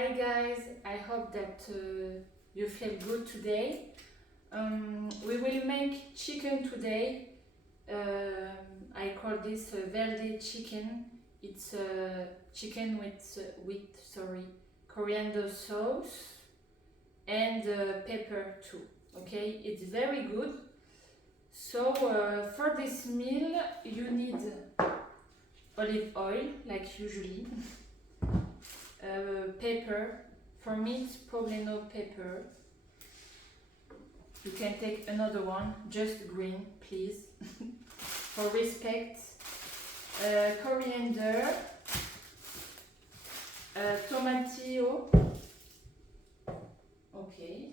Hi guys, I hope that you feel good today. We will make chicken today. I call this verde chicken. It's chicken with coriander sauce and pepper too. Okay, it's very good. So for this meal you need olive oil like usually. Pepper, for me it's Poblano pepper. You can take another one, just green please, for respect. Coriander, tomatillo. Okay,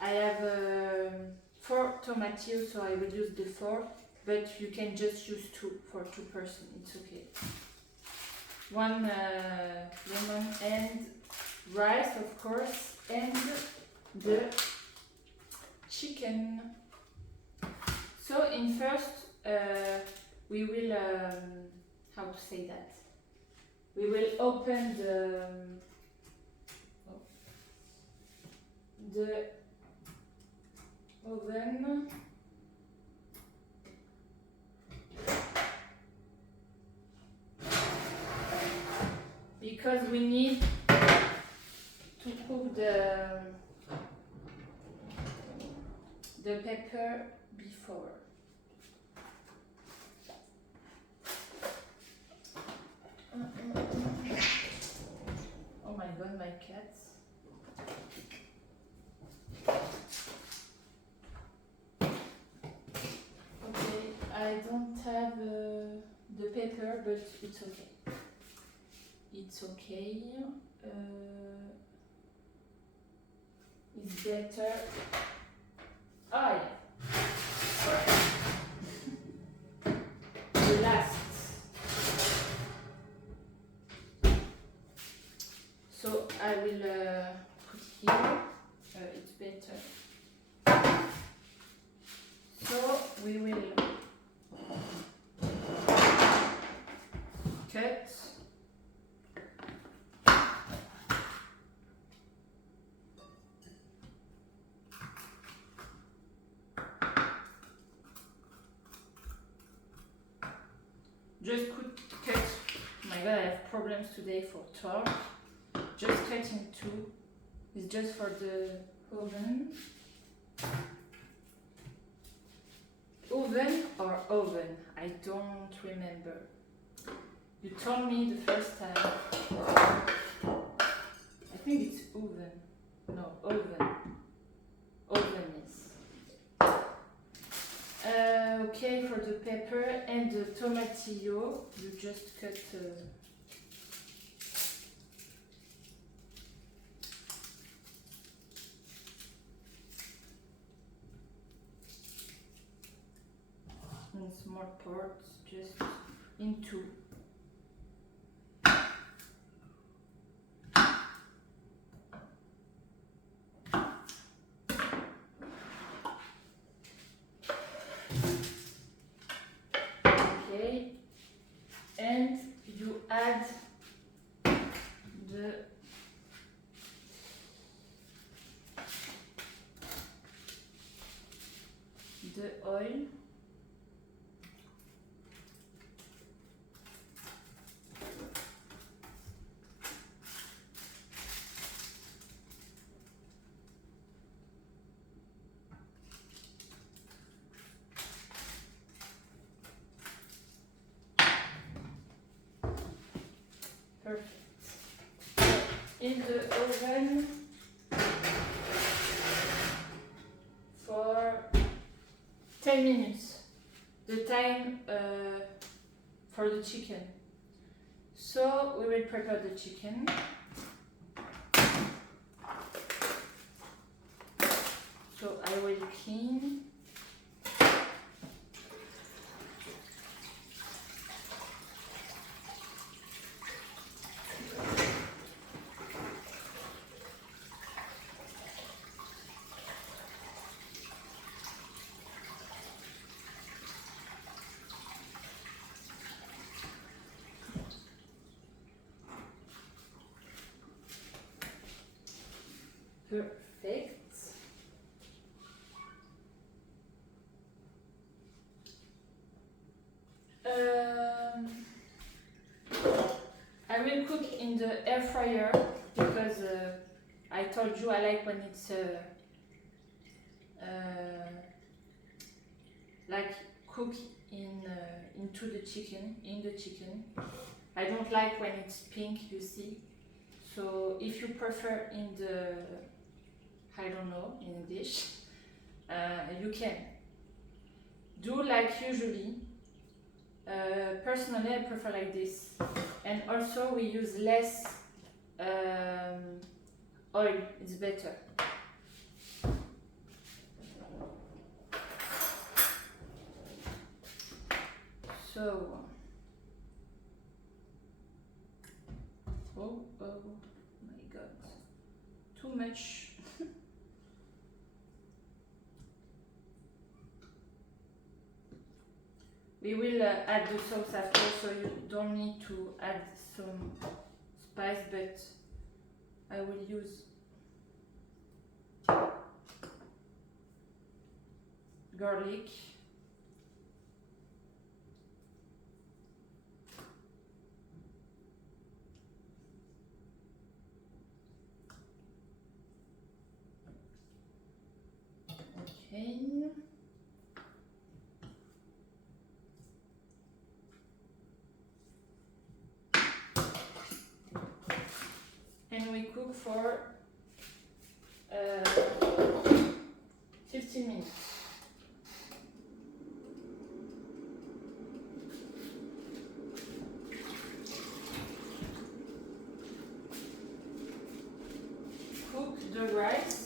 I have 4 tomatillos, so I will use the 4, but you can just use 2 for 2 persons, it's okay. 1 lemon and rice, of course, and the chicken. So in first we will how to say that, we will open the oven. Because we need to cook the pepper before. Oh my god, my cats. Okay, I don't have the pepper, but it's okay. It's okay. It's better. Oh yeah. The last. So I will put here. It's better. So we will cut. Just cut. Oh my god, I have problems today for torch. Just cutting 2. It's just for the oven. Oven or oven? I don't remember. You told me the first time. I think it's oven. No, oven. Oven is. Okay, for the pepper and the tomatillo, you just cut in small parts, just into. And you add the oil. Perfect. In the oven for 10 minutes, the time for the chicken. So we will prepare the chicken. So I will clean. Perfect. I will cook in the air fryer because I told you I like when it's like cook into the chicken, I don't like when it's pink, you see. So if you prefer in the, I don't know in English, you can do like usually. Personally, I prefer like this, and also we use less oil. It's better. So, oh my God, too much. We will add the sauce after, so you don't need to add some spice, but I will use garlic. Okay. And we cook for 15 minutes. Cook the rice.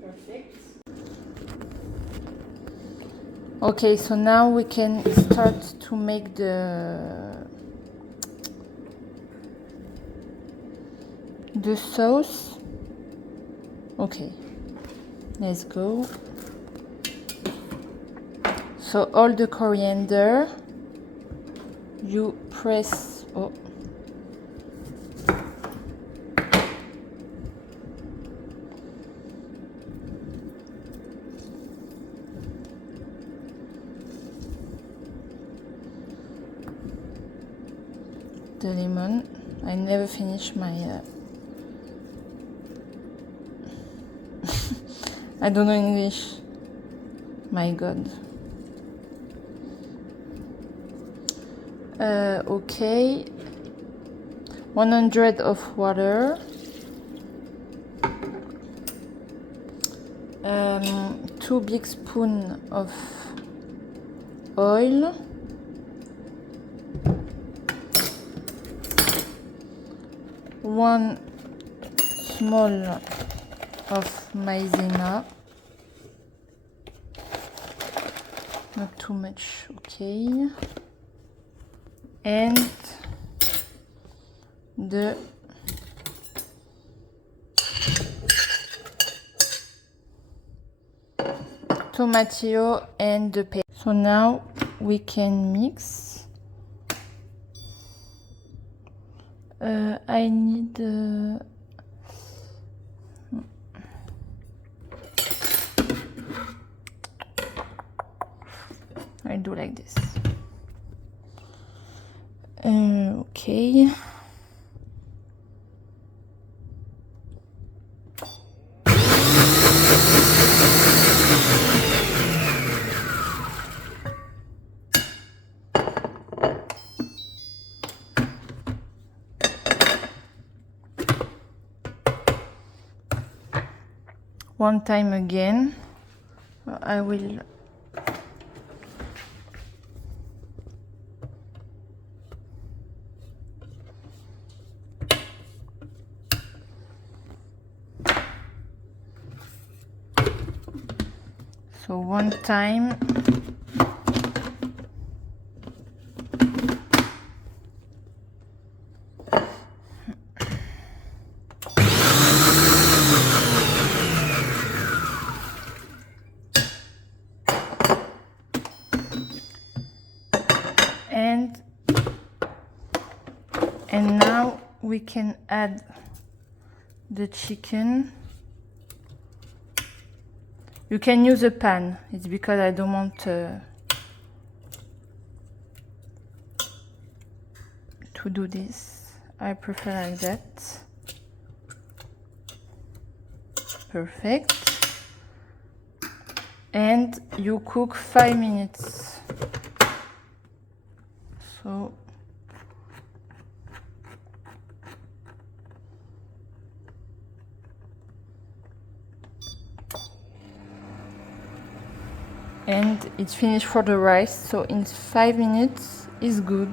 Perfect. Okay, so now we can start to make the sauce. Okay, let's go. So all the coriander, you press, oh, the lemon. I never finish my I don't know English. My God. Okay. 100 of water. 2 big spoons of oil. 1 small of maizena, not too much, okay, and the tomatillo and the paste. So now we can mix. I need I do like this. Okay. One time again, I will so one time And now we can add the chicken. You can use a pan. It's because I don't want to do this. I prefer like that. Perfect. And you cook 5 minutes. So and it's finished for the rice, so in 5 minutes is good.